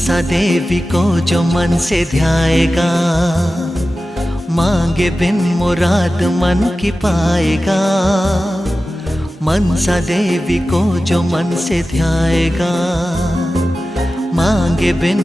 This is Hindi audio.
मनसा देवी को जो मन से ध्याएगा, मांगे बिन मुराद मन की पाएगा। मनसा देवी को जो मन से ध्याएगा, मांगे बिन